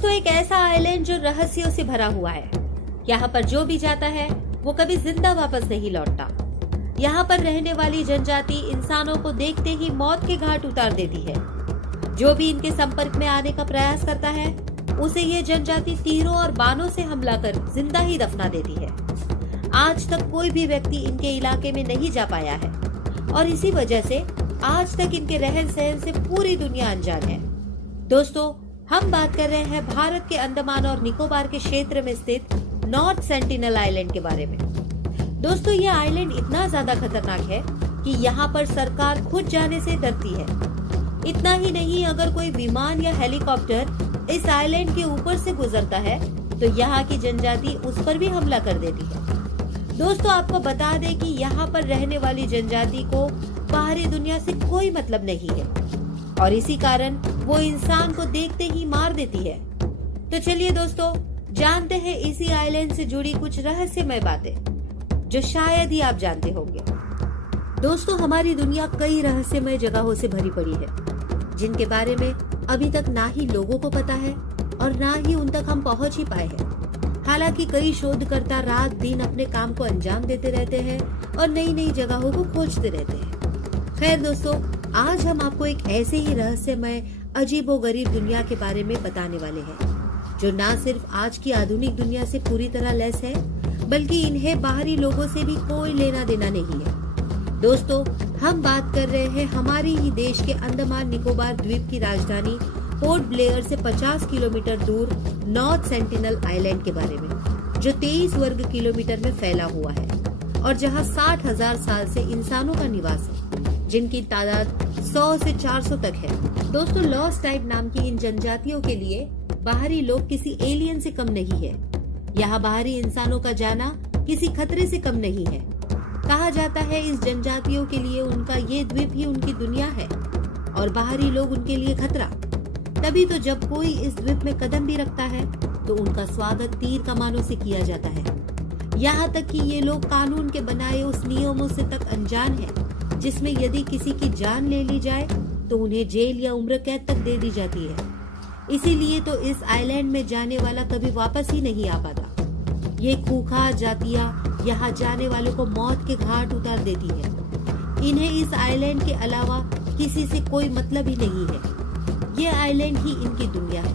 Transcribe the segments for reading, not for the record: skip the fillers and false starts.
दोस्तों, एक ऐसा आइलैंड जो रहस्यों से भरा हुआ है। यहाँ पर जो भी जाता है वो कभी जिंदा वापस नहीं लौटता। यहाँ पर रहने वाली जनजाति इंसानों को देखते ही मौत के घाट उतार देती है। जो भी इनके संपर्क में आने का प्रयास करता है उसे ये जनजाति तीरों और बाणों से हमला कर जिंदा ही दफना देती है। आज तक कोई भी व्यक्ति इनके इलाके में नहीं जा पाया है और इसी वजह से आज तक इनके रहन सहन से पूरी दुनिया अनजान है। दोस्तों, हम बात कर रहे हैं भारत के अंडमान और निकोबार के क्षेत्र में स्थित नॉर्थ सेंटिनल आइलैंड के बारे में। दोस्तों, ये आइलैंड इतना ज्यादा खतरनाक है कि यहाँ पर सरकार खुद जाने से डरती है। इतना ही नहीं, अगर कोई विमान या हेलीकॉप्टर इस आइलैंड के ऊपर से गुजरता है तो यहाँ की जनजाति उस पर भी हमला कर देती है। दोस्तों, आपको बता दें कि यहाँ पर रहने वाली जनजाति को बाहरी दुनिया से कोई मतलब नहीं है और इसी कारण वो इंसान को देखते ही मार देती है। तो चलिए दोस्तों, जानते हैं इसी आइलैंड से जुड़ी कुछ रहस्यमय बातें जो शायद ही आप जानते होंगे। दोस्तों, हमारी दुनिया कई रहस्यमय जगहों से भरी पड़ी है जिनके बारे में अभी तक ना ही लोगों को पता है और ना ही उन तक हम पहुंच ही पाए हैं। हालांकि कई शोधकर्ता रात दिन अपने काम को अंजाम देते रहते हैं और नई नई जगहों को खोजते रहते हैं। खैर दोस्तों, आज हम आपको एक ऐसे ही रहस्यमय अजीबोगरीब दुनिया के बारे में बताने वाले हैं जो ना सिर्फ आज की आधुनिक दुनिया से पूरी तरह लैस है बल्कि इन्हें बाहरी लोगों से भी कोई लेना देना नहीं है। दोस्तों, हम बात कर रहे हैं हमारे ही देश के अंडमान निकोबार द्वीप की राजधानी पोर्ट ब्लेयर से 50 किलोमीटर दूर नॉर्थ सेंटिनल आइलैंड के बारे में, जो 23 वर्ग किलोमीटर में फैला हुआ है और जहां 60,000 साल से इंसानों का निवास है, जिनकी तादाद 100 से 400 तक है। दोस्तों, लॉस्ट टाइप नाम की इन जनजातियों के लिए बाहरी लोग किसी एलियन से कम नहीं है। यहाँ बाहरी इंसानों का जाना किसी खतरे से कम नहीं है। कहा जाता है इस जनजातियों के लिए उनका ये द्वीप ही उनकी दुनिया है और बाहरी लोग उनके लिए खतरा। तभी तो जब कोई इस द्वीप में कदम भी रखता है तो उनका स्वागत तीर कमानों से किया जाता है। यहाँ तक कि ये लोग कानून के बनाए उस नियमों से तक अनजान है जिसमें यदि किसी की जान ले ली जाए तो उन्हें जेल या उम्र कैद तक दे दी जाती है। इसीलिए तो इस आइलैंड में जाने वाला कभी वापस ही नहीं आ पाता। ये खूंखार जातियां यहाँ जाने वालों को मौत के घाट उतार देती है। इन्हें इस आइलैंड के अलावा किसी से कोई मतलब ही नहीं है। ये आइलैंड ही इनकी दुनिया है।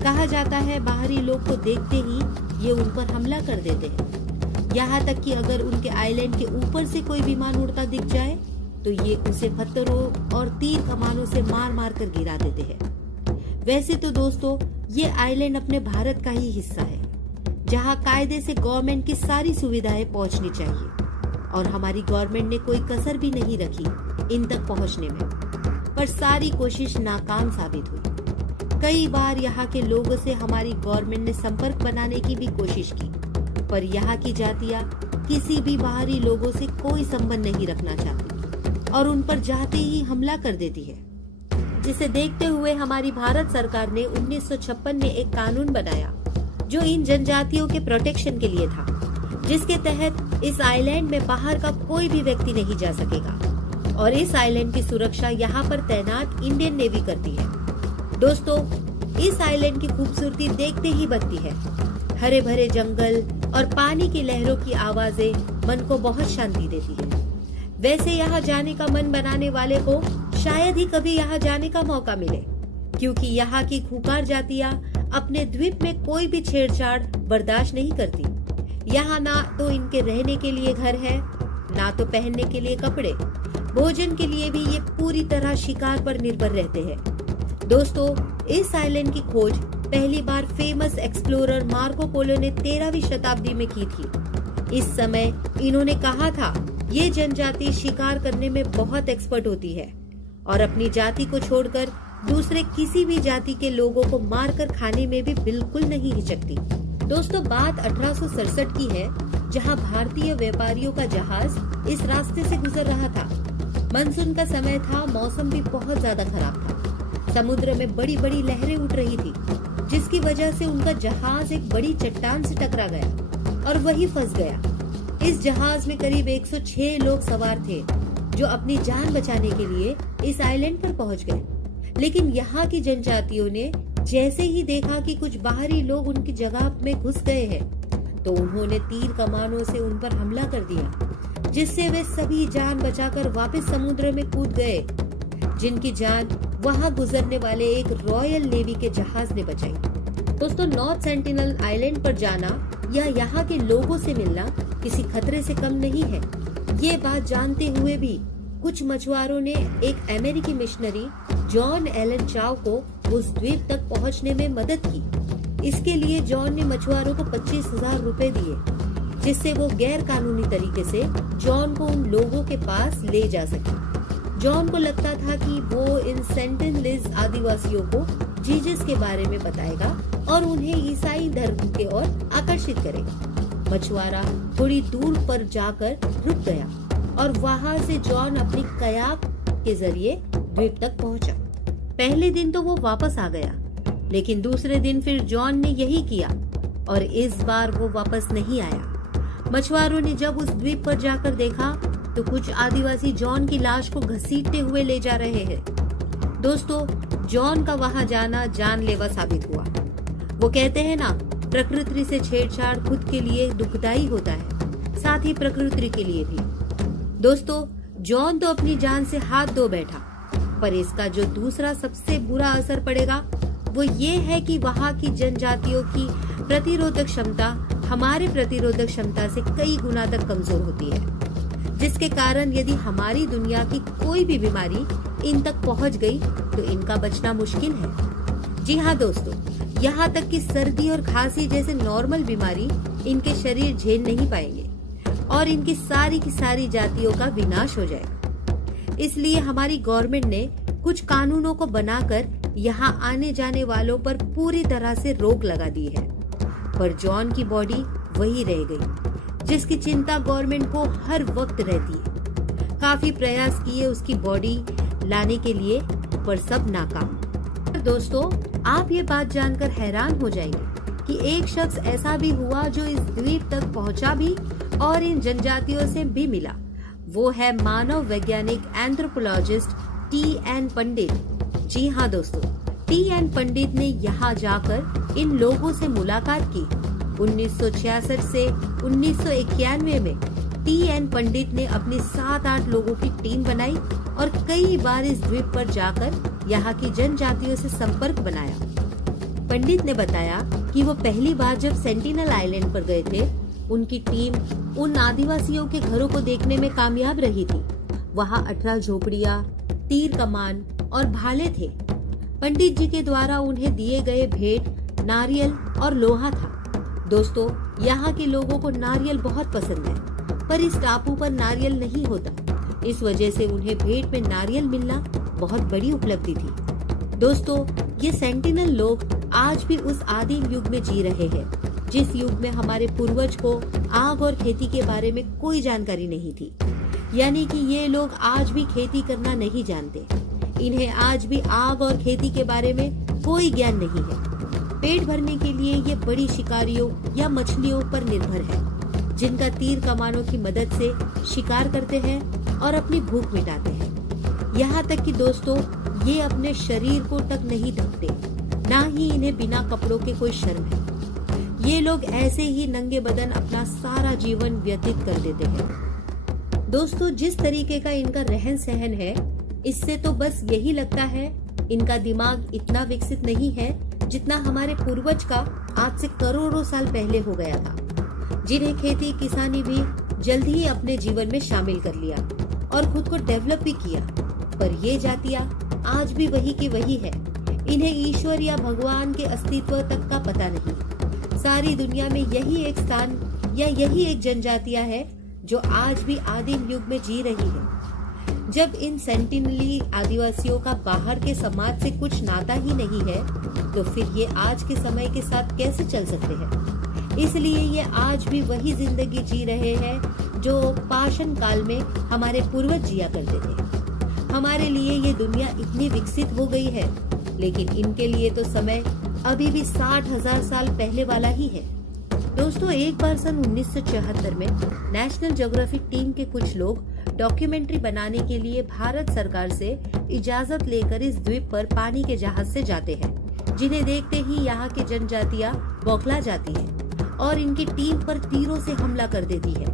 कहा जाता है बाहरी लोग को देखते ही ये उन पर हमला कर देते हैं। यहाँ तक कि अगर उनके आइलैंड के ऊपर से कोई विमान उड़ता दिख जाए तो ये उसे पत्थरों और तीर कमानों से मार मार कर गिरा देते हैं। वैसे तो दोस्तों, ये आइलैंड अपने भारत का ही हिस्सा है जहाँ कायदे से गवर्नमेंट की सारी सुविधाएं पहुँचनी चाहिए और हमारी गवर्नमेंट ने कोई कसर भी नहीं रखी इन तक पहुँचने में, पर सारी कोशिश नाकाम साबित हुई। कई बार यहाँ के लोगों से हमारी गवर्नमेंट ने संपर्क बनाने की भी कोशिश की, पर यहाँ की जातियाँ किसी भी बाहरी लोगों से कोई संबंध नहीं रखना चाहती और उन पर जाते ही हमला कर देती है। जिसे देखते हुए हमारी भारत सरकार ने 1956 में एक कानून बनाया जो इन जनजातियों के प्रोटेक्शन के लिए था, जिसके तहत इस आइलैंड में बाहर का कोई भी व्यक्ति नहीं जा सकेगा और इस आइलैंड की सुरक्षा यहाँ पर तैनात इंडियन नेवी करती है। दोस्तों, इस आइलैंड की खूबसूरती देखते ही बनती है। हरे भरे जंगल और पानी की लहरों की आवाजें मन को बहुत शांति देती है। वैसे यहाँ जाने का मन बनाने वाले को शायद ही कभी यहाँ जाने का मौका मिले, क्योंकि यहाँ की खूंखार जातियाँ अपने द्वीप में कोई भी छेड़छाड़ बर्दाश्त नहीं करती। यहाँ ना तो इनके रहने के लिए घर है, ना तो पहनने के लिए कपड़े। भोजन के लिए भी ये पूरी तरह शिकार पर निर्भर रहते हैं। दोस्तों, इस आइलैंड की खोज पहली बार फेमस एक्सप्लोरर मार्को पोलो ने 13वीं शताब्दी में की थी। इस समय इन्होंने कहा था ये जनजाति शिकार करने में बहुत एक्सपर्ट होती है और अपनी जाति को छोड़कर दूसरे किसी भी जाति के लोगों को मारकर खाने में भी बिल्कुल नहीं हिचकती। दोस्तों, बात 1867 की है जहां भारतीय व्यापारियों का जहाज इस रास्ते से गुजर रहा था। मानसून का समय था, मौसम भी बहुत ज्यादा खराब था। समुद्र में बड़ी बड़ी लहरें उठ रही थी, जिसकी वजह से उनका जहाज एक बड़ी चट्टान से टकरा गया और वही फंस गया। इस जहाज में करीब 106 लोग सवार थे जो अपनी जान बचाने के लिए इस आइलैंड पर पहुंच गए। लेकिन यहाँ की जनजातियों ने जैसे ही देखा कि कुछ बाहरी लोग उनकी जगह में घुस गए हैं, तो उन्होंने तीर कमानों से उन पर हमला कर दिया, जिससे वे सभी जान बचाकर वापस समुद्र में कूद गए, जिनकी जान वहां गुजरने वाले एक रॉयल नेवी के जहाज ने बचाई। दोस्तों, नॉर्थ सेंटिनल आइलैंड पर जाना या यहाँ के लोगों से मिलना किसी खतरे से कम नहीं है। ये बात जानते हुए भी कुछ मछुआरों ने एक अमेरिकी मिशनरी जॉन एलन चाव को उस द्वीप तक पहुंचने में मदद की। इसके लिए जॉन ने मछुआरों को 25,000 रुपए दिए, जिससे वो गैर कानूनी तरीके से जॉन को उन लोगों के पास ले जा सके। जॉन को लगता था कि वो इन सेंटिनलीज आदिवासियों को जीसस के बारे में बताएगा और उन्हें ईसाई धर्म की ओर आकर्षित करेगा। मछुआरा थोड़ी दूर पर जाकर रुक गया और वहां से जॉन अपनी कयाक के जरिए द्वीप तक पहुंचा। पहले दिन तो वो वापस आ गया, लेकिन दूसरे दिन फिर जॉन ने यही किया और इस बार वो वापस नहीं आया। मछुआरों ने जब उस द्वीप पर जाकर देखा तो कुछ आदिवासी जॉन की लाश को घसीटते हुए ले जा रहे हैं। दोस्तों, जॉन का वहां जाना जानलेवा साबित हुआ। वो कहते हैं ना, प्रकृति से छेड़छाड़ खुद के लिए दुखदाई होता है, साथ ही प्रकृति के लिए भी। दोस्तों, जॉन तो अपनी जान से हाथ धो बैठा, पर इसका जो दूसरा सबसे बुरा असर पड़ेगा वो ये है कि वहाँ की जनजातियों की प्रतिरोधक क्षमता हमारे प्रतिरोधक क्षमता से कई गुना तक कमजोर होती है, जिसके कारण यदि हमारी दुनिया की कोई भी बीमारी इन तक पहुंच गई तो इनका बचना मुश्किल है। जी हाँ दोस्तों, यहाँ तक कि सर्दी और खांसी जैसे नॉर्मल बीमारी इनके शरीर झेल नहीं पाएंगे और इनकी सारी की सारी जातियों का विनाश हो जाएगा। इसलिए हमारी गवर्नमेंट ने कुछ कानूनों को बनाकर यहाँ आने जाने वालों पर पूरी तरह से रोक लगा दी है। पर जॉन की बॉडी वही रह गई, जिसकी चिंता गवर्नमेंट को हर वक्त रहती है। काफी प्रयास किए उसकी बॉडी लाने के लिए, पर सब नाकाम। दोस्तों, आप ये बात जानकर हैरान हो जाएंगे कि एक शख्स ऐसा भी हुआ जो इस द्वीप तक पहुंचा भी और इन जनजातियों से भी मिला। वो है मानव वैज्ञानिक एंथ्रोपोलॉजिस्ट टी.एन. पंडित। जी हाँ दोस्तों, टी.एन. पंडित ने यहाँ जाकर इन लोगों से मुलाकात की। 1966 से 1991 में टी.एन. पंडित ने अपनी 7-8 लोगों की टीम बनाई और कई बार इस द्वीप पर जाकर यहाँ की जनजातियों से संपर्क बनाया। पंडित ने बताया कि वो पहली बार जब सेंटिनल आइलैंड पर गए थे, उनकी टीम उन आदिवासियों के घरों को देखने में कामयाब रही थी। वहाँ 18 झोपड़ियाँ, तीर कमान और भाले थे। पंडित जी के द्वारा उन्हें दिए गए भेंट नारियल और लोहा था। दोस्तों, यहाँ के लोगों को नारियल बहुत पसंद है, पर इस टापू पर नारियल नहीं होता। इस वजह से उन्हें भेंट में नारियल मिलना बहुत बड़ी उपलब्धि थी। दोस्तों, ये सेंटिनल लोग आज भी उस आदिम युग में जी रहे हैं, जिस युग में हमारे पूर्वज को आग और खेती के बारे में कोई जानकारी नहीं थी। यानी कि ये लोग आज भी खेती करना नहीं जानते। इन्हें आज भी आग और खेती के बारे में कोई ज्ञान नहीं है। पेट भरने के लिए ये बड़ी शिकारियों या मछलियों पर निर्भर है, जिनका तीर कमानों की मदद से शिकार करते हैं और अपनी भूख मिटाते हैं। यहाँ तक कि दोस्तों, ये अपने शरीर को तक नहीं ढकते, ना ही इन्हें बिना कपड़ों के कोई शर्म है। ये लोग ऐसे ही नंगे बदन अपना सारा जीवन व्यतीत कर देते हैं। दोस्तों, जिस तरीके का इनका रहन सहन है, इससे तो बस यही लगता है इनका दिमाग इतना विकसित नहीं है जितना हमारे पूर्वज का आज से करोड़ों साल पहले हो गया था, जिन्हें खेती किसानी भी जल्द ही अपने जीवन में शामिल कर लिया और खुद को डेवलप भी किया। पर ये जातियां आज भी वही की वही है। इन्हें ईश्वर या भगवान के अस्तित्व तक का पता नहीं। सारी दुनिया में यही एक स्थान या यही एक जनजातियां है जो आज भी आदिम युग में जी रही है। जब इन सेंटिनली आदिवासियों का बाहर के समाज से कुछ नाता ही नहीं है, तो फिर ये आज के समय के साथ कैसे चल सकते हैं? इसलिए ये आज भी वही जिंदगी जी रहे हैं जो पाषाण काल में हमारे पूर्वज जिया करते थे। हमारे लिए ये दुनिया इतनी विकसित हो गई है, लेकिन इनके लिए तो समय अभी भी 60,000 साल पहले वाला ही है। दोस्तों, एक बार सन 1974 में नेशनल ज्योग्राफिक टीम के कुछ लोग डॉक्यूमेंट्री बनाने के लिए भारत सरकार से इजाजत लेकर इस द्वीप पर पानी के जहाज से जाते हैं। जिन्हें देखते ही यहाँ की जनजातियां बौखला जाती हैं और इनकी टीम पर तीरों से हमला कर देती है।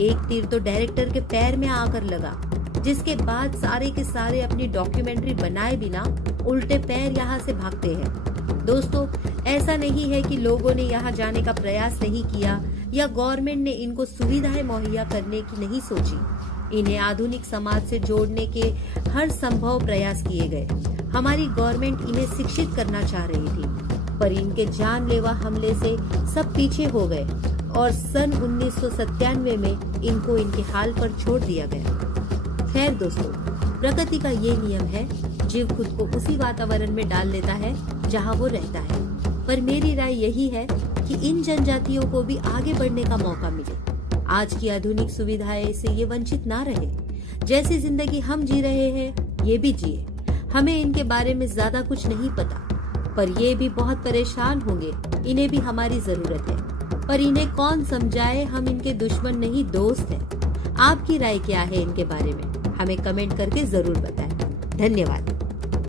एक तीर तो डायरेक्टर के पैर में आकर लगा, जिसके बाद सारे के सारे अपनी डॉक्यूमेंट्री बनाए बिना उल्टे पैर यहाँ से भागते हैं। दोस्तों, ऐसा नहीं है कि लोगों ने यहाँ जाने का प्रयास नहीं किया या गवर्नमेंट ने इनको सुविधाएं मुहैया करने की नहीं सोची। इन्हें आधुनिक समाज से जोड़ने के हर संभव प्रयास किए गए। हमारी गवर्नमेंट इन्हें शिक्षित करना चाह रही थी, पर इनके जानलेवा हमले से सब पीछे हो गए और सन 1997 में इनको इनके हाल पर छोड़ दिया गया। खैर दोस्तों, प्रकृति का ये नियम है, जीव खुद को उसी वातावरण में डाल लेता है जहाँ वो रहता है। पर मेरी राय यही है कि इन जनजातियों को भी आगे बढ़ने का मौका मिले। आज की आधुनिक सुविधाएं से ये वंचित ना रहे। जैसी जिंदगी हम जी रहे हैं, ये भी जिए। हमें इनके बारे में ज्यादा कुछ नहीं पता, पर ये भी बहुत परेशान होंगे। इन्हें भी हमारी जरूरत है, पर इन्हें कौन समझाए हम इनके दुश्मन नहीं दोस्त हैं। आपकी राय क्या है इनके बारे में? हमें कमेंट करके जरूर बताएं। धन्यवाद।